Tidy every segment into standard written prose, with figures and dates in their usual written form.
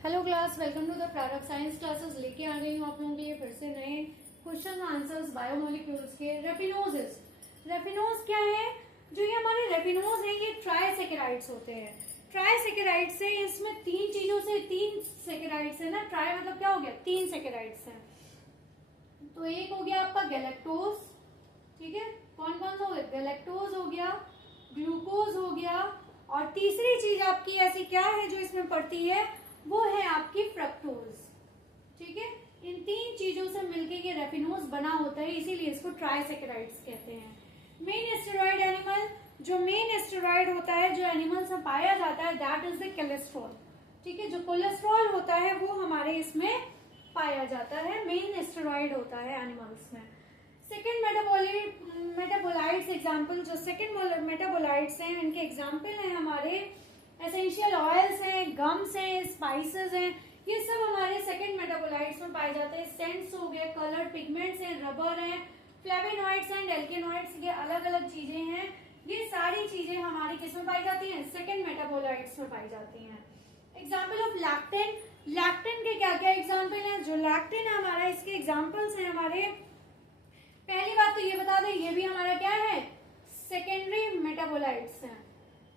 Hello class, welcome to the Prarambh science classes. लेके आ गई हूँ आप लोगों के लिए फिर से नए क्वेश्चन आंसर्स बायोमोलिक्यूल्स के। रेफिनोज क्या है? जो ये हमारे रेफिनोज है ये ट्राइसेकेराइड्स होते हैं। ट्राइसेकेराइड्स से इसमें तीन सेकेराइड्स है ना। ट्राई मतलब क्या हो गया? 3 सेकेराइड्स हैं। तो एक हो गया आपका गैलेक्टोज, ठीक है। कौन कौन सा हो गया? गैलेक्टोज हो गया, ग्लूकोज हो गया, और तीसरी चीज आपकी ऐसी क्या है जो इसमें पड़ती है, वो है आपकी फ्रक्टोज, ठीक है। इन 3 चीजों से मिलके ये रेफिनोज बना होता है, इसीलिए इसको ट्राइसेकेराइड्स कहते हैं। मेन स्टेरॉइड एनिमल, जो मेन स्टेरॉइड होता है जो एनिमल्स में पाया जाता है, दैट इज द कोलेस्ट्रॉल, ठीक है। जो कोलेस्ट्रॉल होता है वो हमारे इसमें पाया जाता है, मेन स्टेरॉइड होता है एनिमल्स में। सेकेंड मेटाबोलाइट्स एग्जाम्पल, जो सेकेंड मेटाबोलाइट्स हैं इनके एग्जाम्पल हैं हमारे एसेंशियल ऑयल्स हैं, गम्स हैं, स्पाइसेस हैं, ये सब हमारे सेकेंड मेटाबोलाइट्स में पाए जाते हैं। सेंट्स हो गए, कलर पिगमेंट्स हैं, रबर हैं, फ्लेवोनॉइड्स एंड एल्केनॉइड्स, ये अलग अलग चीजें हैं। ये सारी चीजें हमारी किस में पाई जाती हैं? सेकेंड मेटाबोलाइट्स में पाई जाती हैं। एग्जाम्पल ऑफ लैक्टिन, लैक्टिन के क्या क्या एग्जाम्पल हैं? जो लैक्टिन है हमारा, इसके एग्जाम्पल्स हैं हमारे, पहली बात तो ये बता दें, ये भी हमारा क्या है? सेकेंडरी मेटाबोलाइट्स हैं,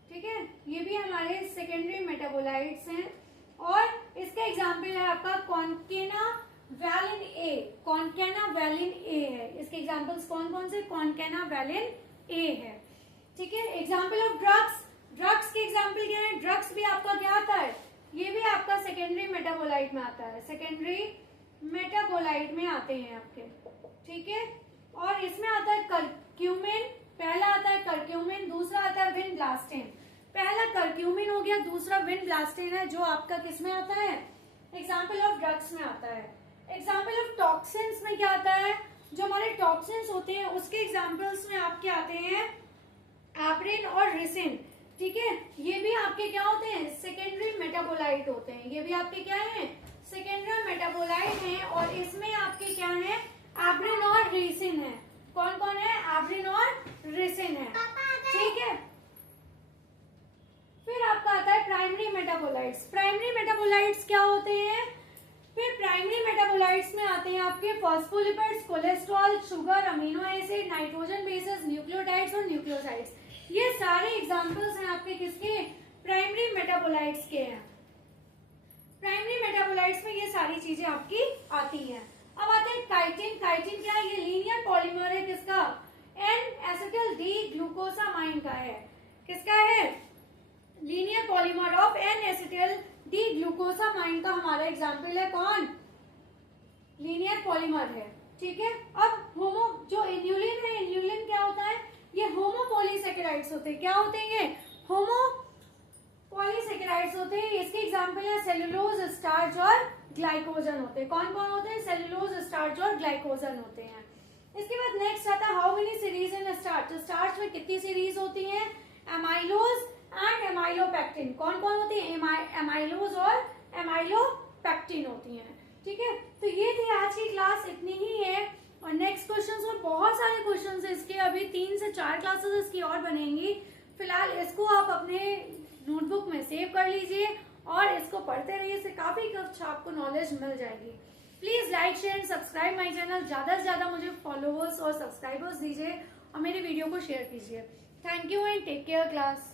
ठीक है। ये भी हमारे सेकेंडरी मेटाबोलाइट्स हैं। और इसका एग्जाम्पल है आपका कॉन्केनावैलिन ए। कॉन्केनावैलिन ए है, इसके एग्जाम्पल्स कौन कौन से? कॉन्केनावैलिन ए है, ठीक है। एग्जाम्पल ऑफ ड्रग्स, ड्रग्स के एग्जाम्पल क्या है? ड्रग्स भी आपका क्या आता है? ये भी आपका सेकेंडरी मेटाबोलाइट में आता है, सेकेंडरी मेटाबोलाइट में आते हैं आपके, ठीक है। और इसमें आता है कर्क्यूमिन, पहला आता है कर्क्यूमिन, दूसरा आता है विनब्लास्टिन। पहला कर्क्यूमिन हो गया, दूसरा विनब्लास्टिन है, जो आपका किस में आता है? एग्जाम्पल ऑफ ड्रग्स में आता है। एग्जाम्पल ऑफ टॉक्सिन्स में क्या आता है? जो हमारे टॉक्सिन्स होते हैं उसके एग्जाम्पल्स में आपके आते हैं एप्रिन और रिसिन, ठीक है। ये भी आपके क्या होते हैं? सेकेंडरी मेटाबोलाइट होते हैं। ये भी आपके क्या है? सेकेंडरी मेटाबोलाइट हैं। और इसमें आपके क्या है? एप्रिन और रिसिन है। कौन कौन है? एप्रिन और रिसिन है, ठीक है। फिर आपका आता है प्राइमरी मेटाबोलाइट्स। प्राइमरी मेटाबोलाइट्स क्या होते हैं? फिर प्राइमरी मेटाबोलाइट्स में आते हैं आपके phospholipids, cholesterol, sugar, amino acid, nitrogen bases, nucleotides और न्यूक्लियोसाइड्स। ये सारे एग्जांपल्स हैं आपके किसके? प्राइमरी मेटाबोलाइट्स के हैं। प्राइमरी मेटाबोलाइट्स में ये सारी चीजें आपकी आती हैं। अब आते हैं काइटिन। काइटिन क्या है? ये लीनियर पॉलीमर है, किसका? एन एसिटिल डी ग्लूकोसामाइन का है। किसका है? Linear polymer of N acetyl D glucosamine का हमारा एग्जाम्पल है कौन? लीनियर पॉलीमर है, ठीक है। अब जो इन्यूलिन है, इन्यूलिन क्या होता है? ये होमोपॉलीसेकेराइड्स होते हैं। क्या होते हैं ये? होमोपॉलीसेकेराइड्स होते हैं। इसके एग्जाम्पल है सेलुलोज, स्टार्च और ग्लाइकोजन होते हैं। कौन कौन होते हैं? सेलुलोज, स्टार्च और ग्लाइकोजन होते हैं। इसके बाद नेक्स्ट आता है how many series in starch. Starch में कितनी सीरीज होती है? Amylose and amylopectin. कौन कौन होती है? एमाइलोज और एमाइलोपेक्टिन होती हैं, ठीक है। तो ये थी आज की क्लास, इतनी ही है। और नेक्स्ट क्वेश्चंस में बहुत सारे क्वेश्चंस हैं इसके, अभी 3 से 4 क्लासेस इसकी और बनेंगी। फिलहाल इसको आप अपने नोटबुक में सेव कर लीजिए और इसको पढ़ते रहिए, इससे काफी कुछ आपको नॉलेज मिल जाएगी। Please like, share and subscribe my channel. ज्यादा से ज्यादा मुझे फॉलोवर्स और सब्सक्राइबर्स दीजिए और मेरे वीडियो को शेयर कीजिए। Thank you and take care class.